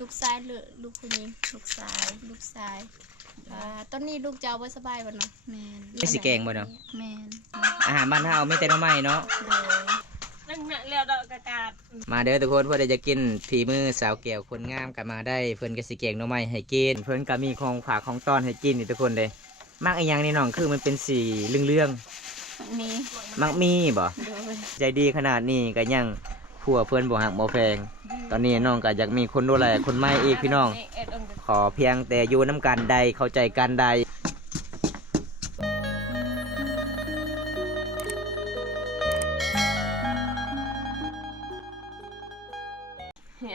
ลูกชายหรือลูกผู้หญิงลูกชายตอนนี้ลูกเจ้าบ่สบายบ่เนาะแมนไม่สิแกงบ่เนาะแมนอาหารบ้านเฮามีแต่หน่อไม้เนาะนั่งเลี้ยวดอกกระกาดมาเด้อทุกคนเพื่อจะกินฝีมือสาวแก้วคนงามก็มาได้เพิ่นก็สิแกงหน่อไม้ให้กินเพิ่นก็มีของฝากของต้อนให้กินนี่ทุกคนเลยมักอีหยังนี่น้องคือมันเป็นสีเรื่องมี ๆมักมีบ่ใจดีขนาดนี้ก็ยังผัวเพิ่นบ่หักบ่แพงตอนนี้น้องก็อยากมีคนดูแลคนใหม่อีกพี่น้องขอเพียงแต่อยู่น้ำกันใดเข้าใจกันใด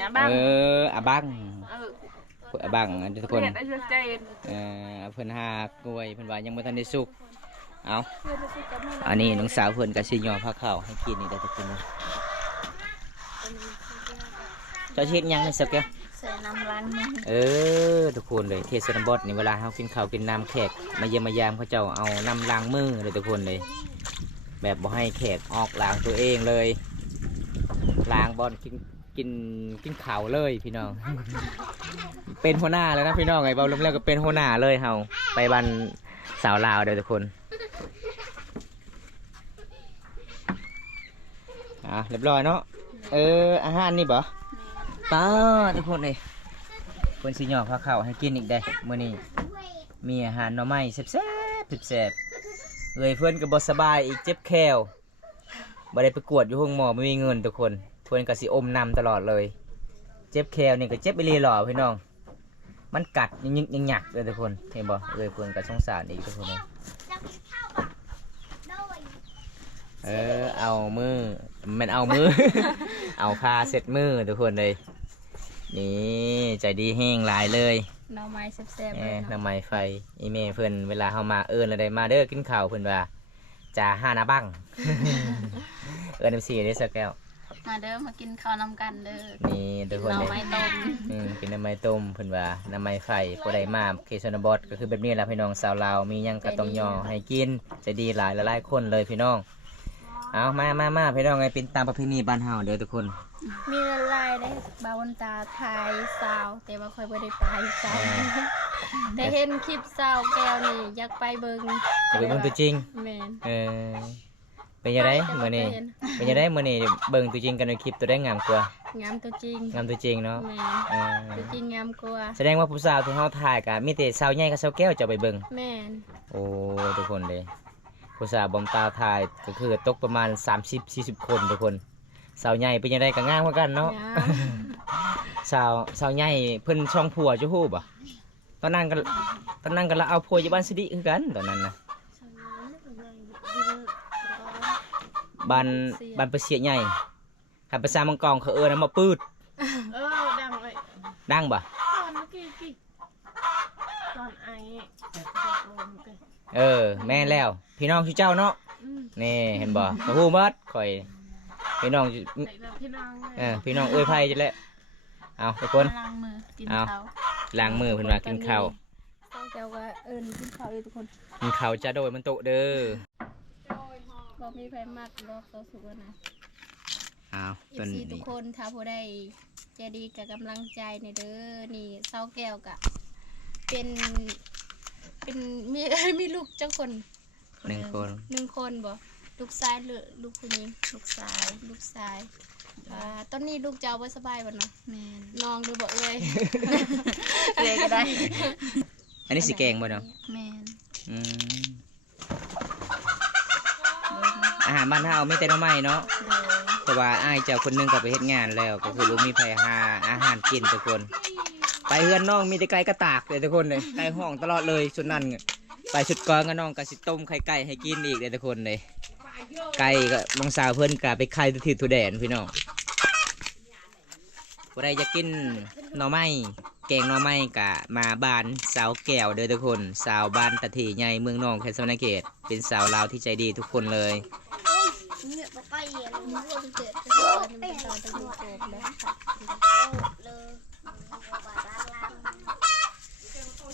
อาบังอาบังทุกคนเพิ่นหากล้วยเพิ่นว่ายังบ่ทันได้สุกเอาอันนี้น้องสาวเพิ่นก็สิย่อผ้าขาวให้กินนี่ได้ทุกคนนะเจ้าเฮ็ดยังนี่สักแก้วใส่น้ำล้างมือทุกคนเลยเทศนบดนี่เวลาเฮากินข้าวกินน้ำแขกมาเยี่ยมมายามเขาเจ้าเอาน้ำล้างมือเลยทุกคนเลยแบบบ่ให้แขกออกล้างตัวเองเลยล้างบอลกินข้าวเลยพี่น้อง เป็นหัวหน้าเลยนะพี่น้องไงเบาลมแล้วก็เป็นหัวหน้าเลยเฮาไปบ้านสาวลาวเด้อทุกคนเรียบร้อยเนาะอาหารนี่บ่ป้าทุกคนเลยเพิ่นสิย่อผ้าขาวให้กินอีกได้มื้อนี้มีอาหารหน่อไม้แซ่บๆแซ่บๆเพิ่นก็บ่สบายอีกเจ็บแขวบ่ได้ไปกวดอยู่ห้องหมอไม่มีเงินทุกคนเพิ่นก็สิอมน้ำตลอดเลยเจ็บแขวนี่ก็เจ็บอีหลีหล่อพี่น้องมันกัดยึกๆหยักๆเลยทุกคนเห็นบ่เพิ่นก็สงสารอีกทุกคนเลยเอามือมันเอามือ เอาผ้าเสร็จมือทุกคนเลยนี่ใจดีแห้งหลายเลยหน่อไม้แซ่บๆเลยหน่อไม้ไฟอีเมเพิ่นเวลาเฮามาอะไรมาเด้อกินข้าวเพิ่นว่าจ่า5นาบัง MC ได้สักแก้วมาเด้อมากินข้าวน้ำกันเด้อนี่ทุกคนเลยกินหน่อไม้ต้มเพิ่นว่าหน่อไม้ไฟผู้ใดมาเคชนบดก็คือแบบนี้แหละพี่น้องสาวลาวมีหยังก็ต้องย่อให้กินใจดีหลายคนเลยพี่น้องเอามาพี่น้องไงเป็นตามประเพณีบ้านเฮาเด้อทุกคนมีลายได้บาวันตาไทยสาวแต่ว่าค่อยบ่ได้ไปสาวแต่เห็นคลิปสาวแก้วนี่อยากไปเบิ่งตัวจริงแม่นเป็นยังไงมื้อนี้เป็นยังไงมื้อนี้เบิ่งตัวจริงกันในคลิปตัวได้งามกว่างามตัวจริงเนาะตัวจริงงามกว่าแสดงว่าผู้สาวที่เฮาถ่ายก็มีแต่สาวใหญ่กับสาวแก้วจะไปเบิ่งแม่นโอ้ทุกคนเลยผู้สาวบอมตาถ่ายก็คือตกประมาณ30-40คนทุกคนสาวใหญ่เป็นยังไงก็งามเหมือนกันเนาะสาวใหญ่เพิ่นช่องผัวจะฮู้บ่ตอนนั้นก็ละเอาผัวอยู่บ้านสิริคือกันตอนนั้นนะบ้านประเสียใหญ่ถ้าภาษามังกรเขานะมาปืดดังเลยดังบ่ตอนเมื่อกี้ตอนไอแม่แล้วพี่น้องชื่อเจ้าเนาะนี่เห็นบ่มาฮู้มัดข่อยพี่น้องพี่น้องไผ่จะแล้วเอาทุกคนล้างมือกินข้าวล้างมือเพิ่นว่ากินข้าวเจ้าว่ากินข้าวเลยทุกคนกินข้าวจะโดยมันโตเด้อบ่มีไผมักรอกเซาสุกนะตอนนี้ทุกคนถ้าผู้ใดใจดีกับกำลังใจในเด้อนี่เศร้าแก้วกะเป็นมีลูกเจ้าคน1 คนบ่ลูกชายหรือลูกผู้หญิงลูกชายตอนนี้ลูกเจ้าบ่สบายบ่เนาะแม่นน้องดูบ่เลยก็ได้อันนี้สิแกงบ่เนาะแม่นอาหารบ้านเฮามีแต่หน่อไม้เนาะเพราะว่าอ้ายเจ้าคนนึงก็ไปเฮ็ดงานแล้วก็คือลูกมีไผหาอาหารกินทุกคนไปเฮือนน้องมีแต่ไก่กระตากเลยทุกคนเลยไก่ห้องตลอดเลยสุดนั้นไปชุดกองกับน้องก็สิต้มไข่ไก่ให้กินอีกเลยทุกคนเลยไก่ก็น้องสาวเพิ่นก็ไปไข่ถือแดนพี่น้องผู้ใดจะกินหน่อไม้แกงหน่อไม้ก็มาบ้านสาวแก้วเด้อทุกคนสาวบ้านตะถีใหญ่เมืองนองแคนสวรรณเขตเป็นสาวลาวที่ใจดีทุกคนเลย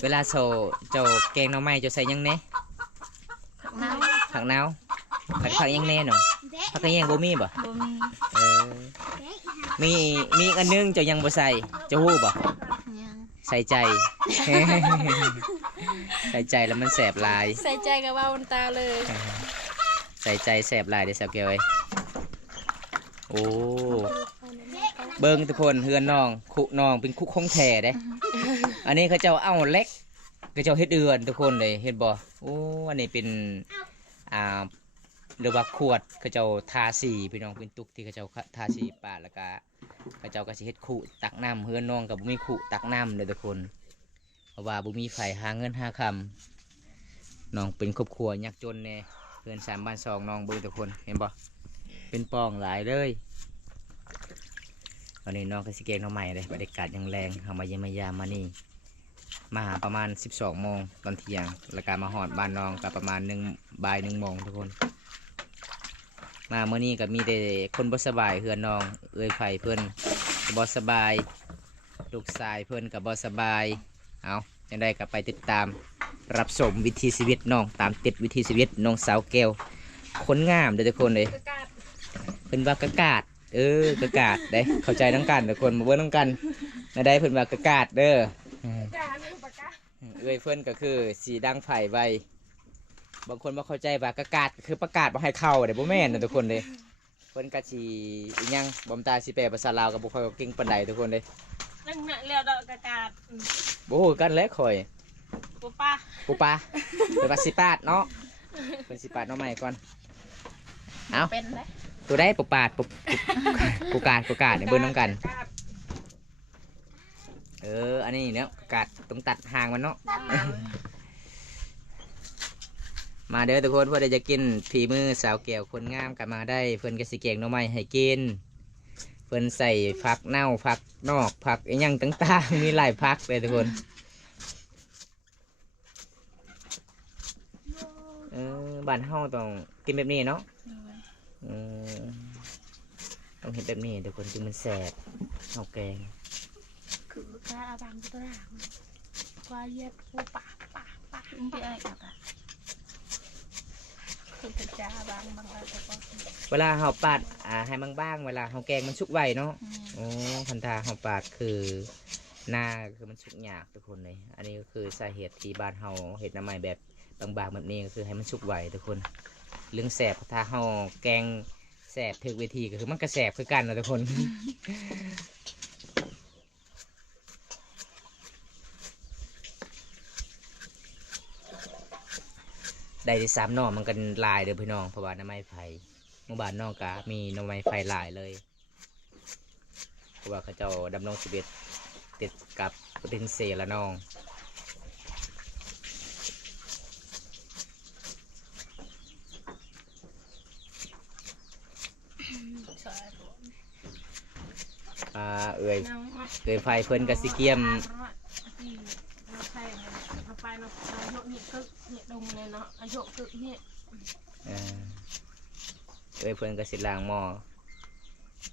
เวลาโซเจ้าแกงหน่อไม้จะใส่ยังเน่ผักนาวผักยังเน่เนาะผักยังบ่มีบ่บ่มี มีอีกอันนึงเจะยังบ่ใส่เจะฮู้บ่ ยัง ใส่ใจ ใส่ใจแล้วมันแสบหลาย ใส่ใจกับบ่าวบนตาเลย ใส่ใจแสบหลายเด้อสาวแก้วเอ้ยโอ้เบิ่งทุกคนเฮือนน้องคุน้องเป็นคุของแท้เด้ อันนี้เขาเจ้าเอาเล็กเขาเจ้าเฮ็ดเอือนทุกคนเลยเห็นบ่โอ้อันนี้เป็นหรือว่าขวดเขาเจ้าทาสีพี่น้องเป็นตุกที่เขาเจ้าทาสีปาดแล้วก็เขาเจ้าก็สิเฮ็ดขุตักน้ำเฮือนน้องกับบ่มีขุตักน้ำเด้อทุกคนเพราะว่าบ่มีไผหาเงินหาคำน้องเป็นครอบครัวยากจนแน่เฮือน3 บ้าน 2น้องเบิ่งทุกคนเห็นบ่เป็นปองหลายเลยตอนนี้น้องก็สิเกงน้องใหม่เลยบรรยากาศยังแรงเฮามาเยี่ยมมายามมานี่มาหาประมาณ12 โมงตอนเที่ยงแล้วก็มาหอดบ้านน้องก็ประมาณบ่าย 1 โมงทุกคนมาเมื่อนี้ก็มีแต่คนบ่สบายเฮือนน้องเอ้ยไผ่เพิ่นก็บ่สบายลูกชายเพิ่นก็บ่สบายเอาจังได้ก็ไปติดตามรับชมวิถีชีวิตน้องตามติดวิถีชีวิตน้องสาวแก้วคนงามเด้อทุกคนเลยเพิ่นว่ากะกาดกะกาดได้เข้าใจน้องกันทุกคนมาเบิ่งน้องกันนะได้เพิ่นว่ากะกาดเด้อเอ้ยเพิ่นก็คือสีดังไผ่ไวบางคนบ่เข้าใจว่ากะกาดคือประกาศบ่ให้เข้าเด้บ่แม่นนะทุกคนเด้เพิ่นก็สิอีหยังบ่มตาสิแปลภาษาลาวก็บ่ค่อยเก่งปานใดทุกคนเด้ นั่งน่ะแล้วดอกกากาด บ่ฮู้กันแหล้วข่อย ปุ๊ป้า ปูปลาเพิ่นว่าสิปาดเนาะเพิ่นสิปาดเนาะใหม่ก่อนเอา เป็นเลย ตัวได้ปูปาดปูกาดเนี่ยเบิ่งน้ำกันอันนี้เนาะกาดต้องตัดหางมันเนาะ มาเด้อทุกคนเพื่อจะกินฝีมือสาวแก้วคนงามกันมาได้เพิ่นก็สิแกงหน่อไม้ให้กินเพิ่นใส่ผักเน่าผักนอกผักอีหยังต่างๆ มีหลายผักเลยทุกคนบ้านเฮาต้องกินแบบนี้เนาะต้องเห็นแบบนี้ทุกคนจึงมันแสบเอาแกง คือกาบางตัวหางกว่าเย็ดปูป่า พี่ไอ้กับอะ คือกระจาบางอะไรแต่ก็ เวลาเฮาปาดให้บ้างๆเวลาเฮาแกงมันสุกไวเนาะโอ้พันธาเฮาปาดคือหน้าคือมันสุกยากทุกคนเลยอันนี้ก็คือสาเหตุที่บ้านเฮาเห็ดน้ำใหม่แบบบางๆแบบนี้ก็คือให้มันสุกไวทุกคนเรื่องแสบถ้าเฮาแกงแสบถึงเวทีก็คือมันก็แสบคือกันนะทุกคน ได้ที่3 หน่อมันกันลายเด้อพี่น้องเพราะว่าน้ำไม้ไผ่หมู่บ้านน้องกะมีหน่อไม้ไผ่ลายเลยเพราะว่าเขาเจ้าดำรงชีวิตติดกับประเทศเซละน้องเอ่ยไฟเพิ่นกสิเกียมเอ้ยเพิ่นก็สิล้างหม้อ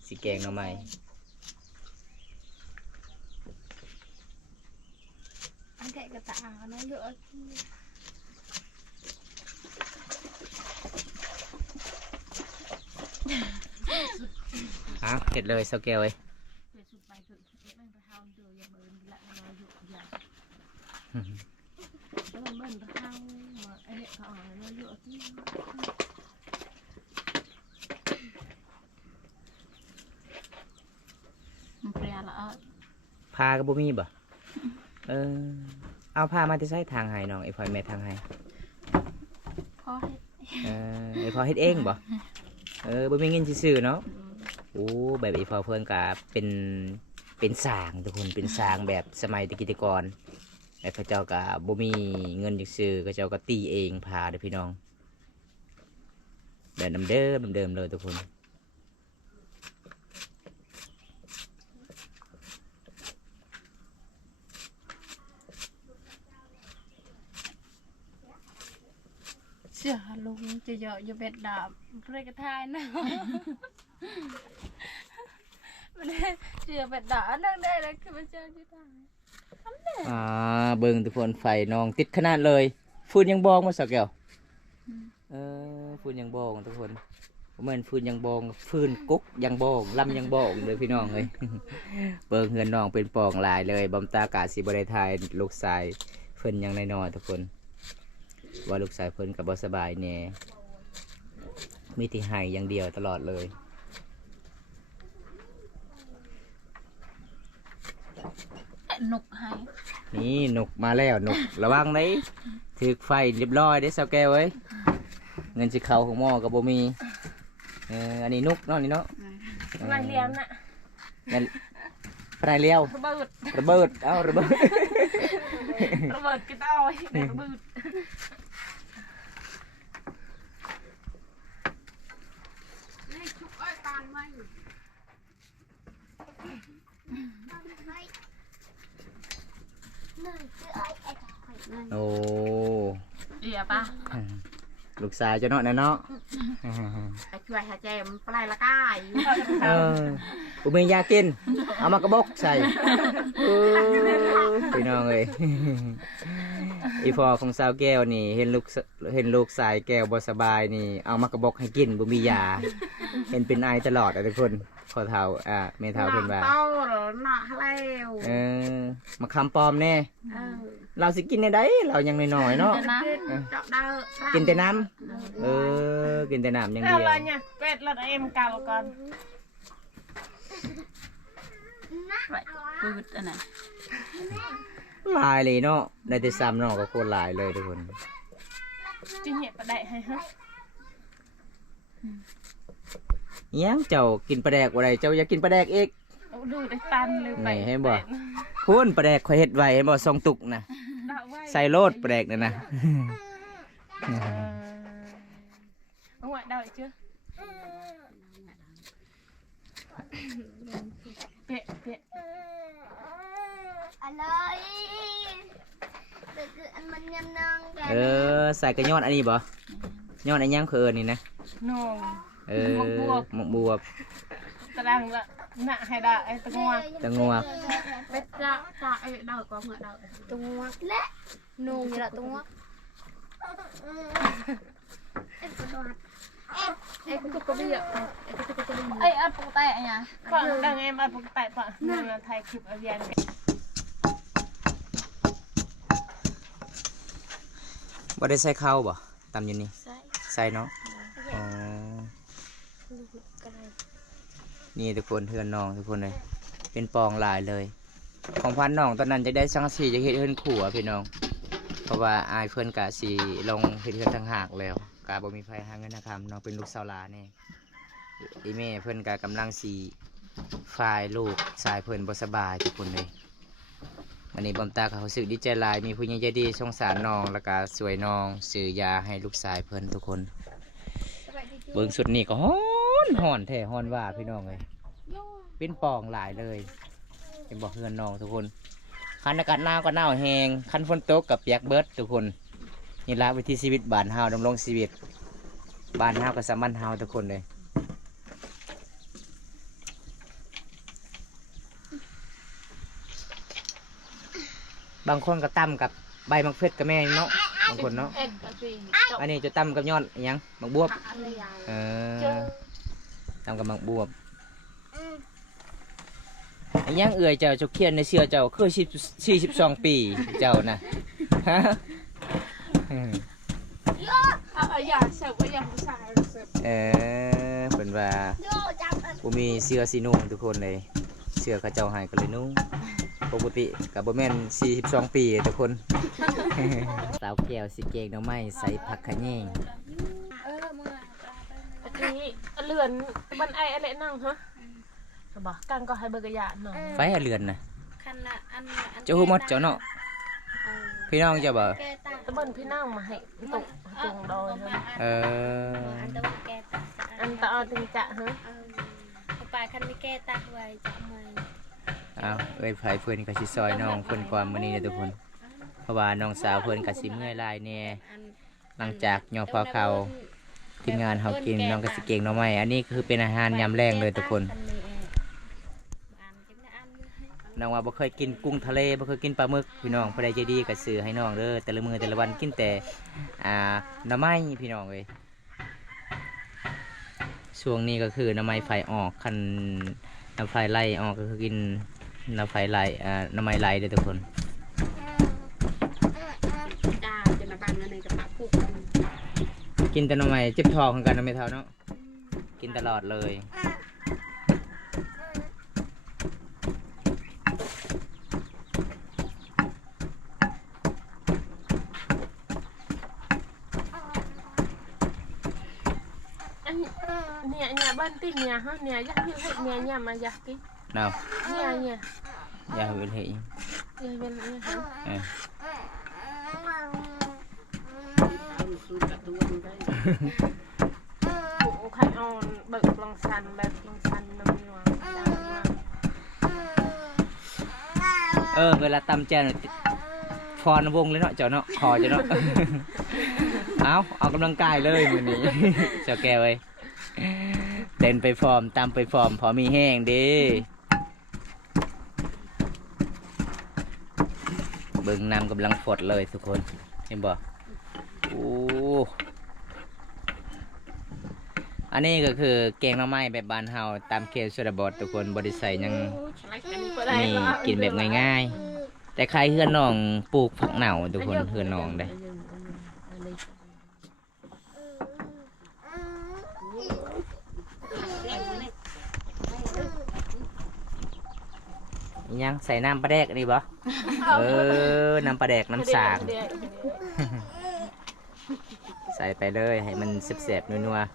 สิแกงหน่อไม้อันแกะกระตาเนาะเยอะเห็ดเลยเซาแก้วเอ้ยมันเปรี้ยวละอ้อ พากับบุมีบ่เอาพามาที่ใช้ทางไห้น้องไอ้พลอยแม่ทางไห้ พอให้ ไอ้พลอยเฮ็ดเองบ่บ่มีเงินซื้อเนาะโอ้แบบไอ้พลอยเพิ่นก็เป็นสร้างทุกคนเป็นสร้างแบบสมัยตะกี้ตะกอนไอ้เขาเจ้าก็บ่มีเงินซื้อเขาเจ้าก็ตีเองพาเด้อพี่น้องแบบเดิมเลยทุกคนเสียลุงจะเยอะอยู่เบ็ดดาบเรียกกระทายนะมันเสียเบ็ดดาบนั่งได้แล้วคือมันเจอที่ทางเบิ่งทุกคนไฟน้องติดขนาดเลยฝุ่นยังบองมาสักแก้วฝุ่นยังบองทุกคน เหมือนฟืนยังบองฟืนกุ๊กยังบองลำยังบองเลยพี่น้องเลย เบิ่งเฮือนน้องเป็นปองหลายเลยบำตากาสิบริทายลูกชายเพิ่นยังน้อยๆทุกคนว่าลูกชายเพิ่นกับบ่สบายแน่มีที่ให้อย่างเดียวตลอดเลย หนุกให้ นี่นกมาแล้วนกระวังไหนถือไฟเรียบร้อยได้สาวแก้วเว้ยเงินสิเขาของหม้อกับบ่มีอันนี้นกเนาะนี่เนาะ มาเลี้ยงน่ะ นั่นปลายเลี้ยว ระเบิด ระเบิดเอ้าระเบิด ระเบิดกินเอาไว้ระเบิด โอ้ เดี๋ยวปะ ลูกชายเจ้าเนาะนะเนาะ ช่วยหาแจมปลายละก้าย เอออุเมยากินเอามากระบอกใส่พี่น้องเลย อีพอของสาวแก้วนี่เห็นลูกสายแก้วบ่สบายนี่เอามากระบอกให้กินบ่มียา เห็นเป็นไอตลอดทุกคนพอเท่าแม่เท่าเพิ่นว่า เต้าหรอหนักแล้ว มาคำปลอมแน่เราสิกินในได้เรายังน้อยๆเนาะ เจาะเด้อ กินแต่น้ำกินแต่น้ำอย่าง เอา เดียว เลยเนี่ยเป็ดแล้วเอ็มเก่าก่อน ปืดอันนั้น หลายเลยเนาะได้แต่ซ้ำเนาะก็โคตรหลายเลยทุกคน จิเหยียบประได้ให้ฮะ ยังเจ้ากินปลาแดกอะไรเจ้าอยากกินปลาแดกอีก ดูได้ตันเลยไป นี่ให้บ่พูนปลาแดกข่อยเฮ็ดไว้ให้บ่ทรงตุกนะใส่โลดปลาแดกนั่นนะ เอาไว้ได้chưa เปะเปะ อะไรแต่คืออันมันยำนองกัน ใส่กระยอดอันนี้บ่ยอดอันยังคือนี่นะ นง หมกบวบ ตารางละหน้าให้ได้ไอ้ตะงวง ตะงวก เป็ดจะไอ้เด้อก็เหมือนเด้อ ตัวและนูนี่ละตัวไอ้กุกกระเบียไอ้กุกกระเบีย ไอ้อันปกติเนี่ย ฝั่งดังเอ็มอันปกติฝั่งนั่นไทยคลิปอาเวียน บ่ได้ใส่ข้าวบ่ตำอยู่นี่ ใช่ ใส่เนาะอ๋อนี่ทุกคนเพื่อนน้องทุกคนเลยเป็นปองหลายเลย ของพันน้องตอนนั้นจะได้สังสีจะเฮ็ดเฮือนขัวพี่น้อง เพราะว่าอายเพื่อนกะสีลงเฮ็ดเฮือนทางหากแล้วกะบ่มีไฟหาเงินนะครับน้องเป็นลูกสาวหลานี่อีแม่เพื่อนกะกำลังสีฝ่ายลูกสายเพื่อนบ่สบายทุกคนเลยวันนี้บอมตาเขารู้สึกดีใจหลายมีผู้ใหญ่ใจดีสงสารน้องแล้วก็สวยน้องซื้อยาให้ลูกชายเพื่อนทุกคนเบิ่งสุดนี่ก็ฮ้อนแท้ฮ้อนว่าพี่น้องเลยเป็นปองหลายเลยเป็นบอกเพื่อนน้องทุกคนคันอากาศหนาวก็หนาวแหงคันฝนตกกับเปียกเบิดทุกคนนี่ละวิถีชีวิตบ้านเฮาดำรงชีวิตบ้านเฮากับสามัญเฮาทุกคนเลยบางคนก็ตั้มกับใบมักเพชรกับแม่เนาะบางคนเนาะ เอ็ดปี อันนี้จะตั้มกับยอดอิหยังมักบวบตั้มกับมักบวบอิหยังเอื่อยเจ้าเจ้าเขียนในเสื้อเจ้าคือ42 ปีเจ้านะฮะ เอาอย่าเสิร์ฟก็อย่าผู้ชายเสิร์ฟ เป็นว่า โยจับอัน กูมีเสื้อสีนุ่งทุกคนเลยเสื้อเขาเจ้าให้ก็เลยนุ่งปกติกับโบแมน42 ปีทุกคน สาวแก้วสิเกงน้องไม้ใส่ผักขะแยง นี่เลือนบันไออะไรนั่งฮะบอกกันก็ให้เบอร์กระยาหน่อย ไฟอะเรือนนะ ขนาดอัน เจ้าหูมดเจ้าเนาะพี่น้องเจ้าบ่ แกตา ตะบันพี่นั่งมาให้ตุกตุงดอยฮะ อันตะวันแกตา อันตะเอาถึงจะฮะ ปลาคันไม่แกตาไว้จะมา อ้าวเอ้ยไผเพิ่นก็สิซอยน้องเพิ่นความมื้อนี้เด้อทุกคน เพราะว่าน้องสาวเพิ่นก็สิเมื่อยหลายแน่หลังจากย่อพอเขาทีมงานเฮากินน้องก็สิเก่งน้องไม้อันนี้คือเป็นอาหารยามแรงเลยทุกคน น้องว่าบ่เคยกินกุ้งทะเลบ่เคยกินปลาหมึกพี่น้องผู้ใดใจดีก็ซื้อให้น้องเด้อแต่ละมื้อแต่ละวันกินแต่หน่อไม้พี่น้องเอ้ย ช่วงนี้ก็คือน้ำไม้ไฟออกคันน้ำไฟไล่ออกก็คือกินน้ำไฟไล่น้ำไม้ไล่เด้อทุกคน จ้าจะมาบ้านในกระปะพุก กินแต่น้ำไม้เจ็บท้องเหมือนกันนะไม่เท่าเนาะกินตลอดเลย Nè nhà bên tí nhà ha nè dắt như hết nè nhà mà dắt tí เนาะ nhà nhà อย่าเป็นเหตุ nhà bên nhà hả โอ้ใครเอาเบิกลองสันแบบลองสันน้ำมีวาง เวลาตำแจนฟอนวงเลยเนาะเจ้าเนาะคอเจ้าเนาะ เอากำลังกายเลยมือนี้ เจ้าแกเว้ยเดินไปฟอร์มตามไปฟอร์มพอมีแห้งดีเบิ่งน้ำกำลังฟดเลยทุกคนเห็นบ่โอ้อันนี้ก็คือแกงหน่อไม้แบบบ้านเฮาตามเขตชนบททุกคนบริใส่ยังนี่กินแบบง่ายๆแต่ใครเฮือนน้องปลูกผักเหน่าทุกคนเฮือนน้องได้ยังใส่น้ำปลาแดกนี่บ่ น้ำปลาแดกน้ำสาง ใส่ไปเลยให้มันเสบๆนัวๆ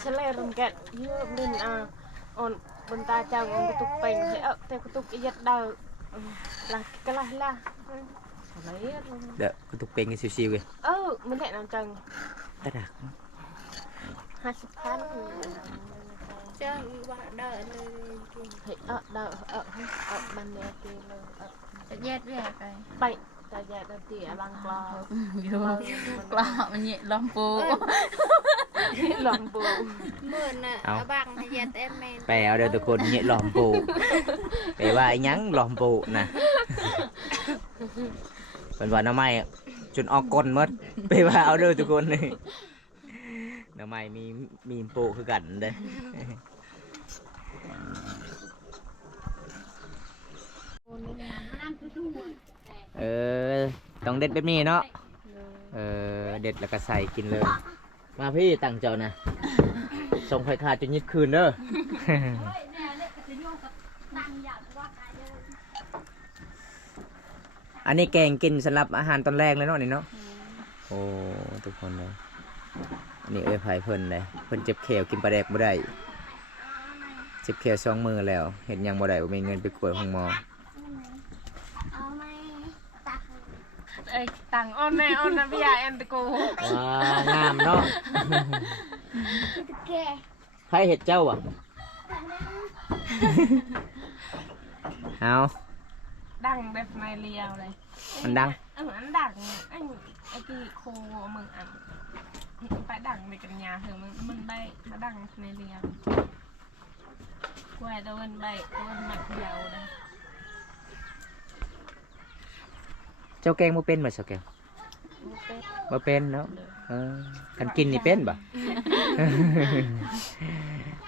ฉันเลยรำแกะเยอะบินอ่อนบนตาจังอ่อนกระตุกเป็นให้แต่กระตุกยัดดาวละก็ละอะไร เด้อกูตุกเป็นกันชิวๆเลย มันแหละน้ำจัง ตะดัก 50,000 Chứ bà đợi lời kì. Thì đợi ban nè kì lời Dết về cái bậy ta dạy ta tỉa lăng clo Clo mà nhẹ lom bù lòng bù Mượn ở bằng thì dệt em men. แปลเอาเด้อทุกคนเนี่ยหลอมปูแปลว่าไอ้ยังหลอมปูนะเป็นว่าน้ำไม้จนออกก้นหมดแปลว่าเอาเด้อทุกคนนี่น้ำไม้มีปูคือกันเด้ต้องเด็ดแบบนี้เนาะเด็ดแล้วก็ใส่กินเลยมาพี่ตั้งเจ้านะส่งไฟขาดจนยิดคืนเด้อ อันนี้แกงกินสำหรับอาหารตอนแรกเลยเนาะนี่เนาะโอ้ทุกคนเลยอันนี้ไผ่เพิ่นเลยเพิ่นเจ็บแขวกินปลาแดกบ่ได้เจ็บแขว2 มือแล้วเห็นยังบ่ได้บ่มีเงินไปกวดห้องหมอ tặng on này bây giờ em cô งามเนาะ ใครเห็ดเจ้าอ่ะ เอา đằng đẹp này liều này มันดัง anh đằng anh cái khô mừng ăn phải đằng về cả nhà thử mình bay nó đằng này liều quay đâu anh bay đâu anh mặc dầu đây เจ้าแกงบ่เป็นบ่เจ้าแกงบ่เป็นเนาะคันกินนี่เป็นบ่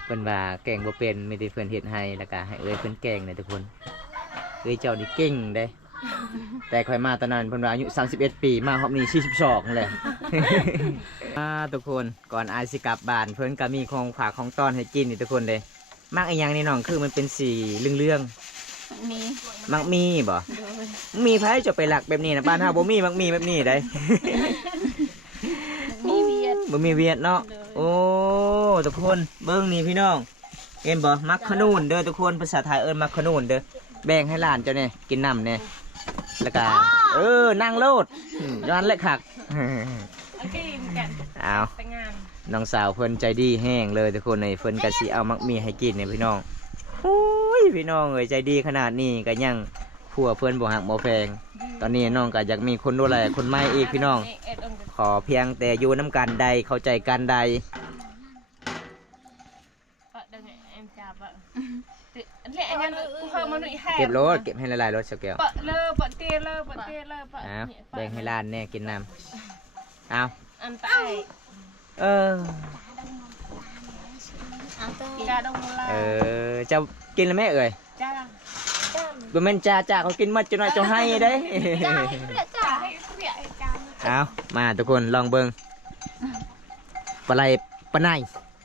เพิ่นว่าแกงบ่เป็นมีแต่เพิ่นเฮ็ดให้แล้วก็ให้เอ้ยเพิ่นแกงนี่ทุกคนเอ้ยเจ้านี่เก่งเด้ แต่ค่อยมาตอนนั้นเพิ่นว่าอายุ31 ปีมาฮอบนี้42เลย ทุกคนก่อนอายสิกลับบ้านเพิ่นก็มีของฝากของต้อนให้กินนี่ทุกคนเด้มักอีหยังนี่น้องคือมันเป็นสีเรื่องๆ มี มักมีบ่ มีไผจะไปหลักแบบนี้นะบ้านเฮาบ่มีมักมีแบบนี้ได้ มีเวียด บ่มีเวียดเนาะโอ้ทุกคนเบิ่งนี่พี่น้องเห็นบ่มักขนูนเด้อทุกคนภาษาไทยเอิ้นมักขนูนเด้อแบ่งให้หลานเจ้านี่กินน้ำนี่แล้วก็นั่งโลดย้อนเล็กคัก cái cạnh เอา tay ngàn น้องสาวเพิ่นใจดีแห้งเลยทุกคนนี่เพิ่นก็สิเอามักมีให้กินนี่พี่น้องโอ้ยพี่น้องเอ้ยใจดีขนาดนี้ก็ยังผัวเพิ่นบ่หักบ่แพงตอนนี้น้องก็อยากมีคนดูแลคนใหม่อีกพี่น้อง em ông ขอเพียงแต่อยู่น้ำกันใดเข้าใจกันใด đừng em em chào vợ lẹ anh hơi mà nụy hè เก็บรถเก็บให้ละลายรถสแกว bợ lơ bợ tia lơ bợ tia lơ bợ อ้าวแบ่งให้หลานแน่กินน้ำอ้าว ăn tại เออ cha đông la เจ้ากินแล้วแม่เอ่ย cha บ่แม่นจ่าเขากินหมดจนหน่อยเจ้าให้เด้ cha hay vẽ cha เอามาทุกคนลองเบิ่งปลาไหลปลาไหน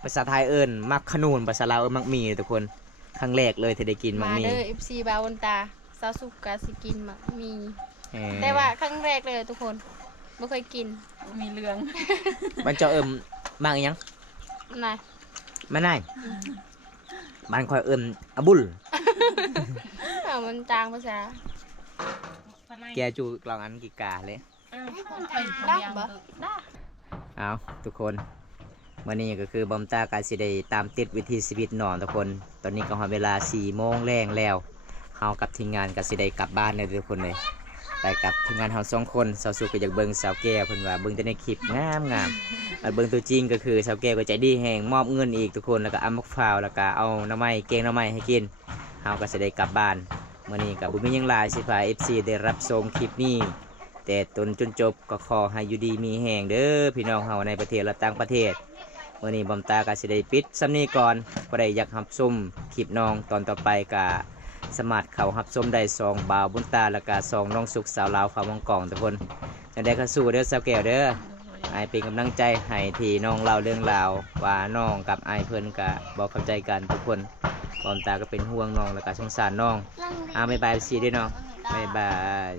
ภาษาไทยเอิ้นมักขนูนภาษาลาวเอิ้นมักมีทุกคนครั้งแรกเลยที่ได้กินมัก มา มี เด้อ FC บาวนตาสาวสุกกาสิกินมักมี เออ แต่ว่าครั้งแรกเลยทุกคนไม่เคยกิน มีเรื่อง บ้านเจ้าเอิ้นมักอิหยัง นาย มาไหนบ้านข่อยเอิ้นอะบุล มันจางภาษา แกจูกลองอันกิกาเลย ได้ปะ เอาทุกคนวันนี้ก็คือบอมตาการสิได้ตามติดวิธีชีวิตนอนทุกคน ตอนนี้ก็หอเวลา4 โมงแรงแล้วเฮากับทีมงานก็สิได้กลับบ้านเลยทุกคนเลยไปกับทีมงานเฮา2 คนสาวสุกก็อยากเบิ่งสาวแก้วเพิ่นว่าเบิ่งแต่ในคลิปงามอันเบิ่งตัวจริงก็คือสาวแก้วก็ใจดีแฮงมอบเงินอีกทุกคนแล้วก็เอามะพร้าวแล้วก็เอาหน่อไม้แกงหน่อไม้ให้กินเฮาก็สิได้กลับบ้านมื้อนี้ก็บ่มีหยังหลายสิพา FC ได้รับชมคลิปนี้แต่ตนจนจบก็ขอให้อยู่ดีมีแฮงเด้อพี่น้องเฮาในประเทศและต่างประเทศมื้อนี้บอมตาก็สิได้ปิดสำนี้ก่อนบ่ได้อยากรับชมคลิปน้องตอนต่อไปก็สามารถเข้ารับชมได้2 บ่าวบุญตาแล้วก็2 น้องสุขสาวลาวฟ้ามังกรทุกคนจังได๋ก็สู้เด้อสาวแก้วเด้อให้เป็นกำลังใจให้ที่น้องเล่าเรื่องราวว่าน้องกับอ้ายเพิ่นก็บ่เข้าใจกันทุกคนบอมตาก็เป็นห่วงน้องแล้วก็สงสารน้องบ๊ายบายสิเด้อน้องบ๊ายบาย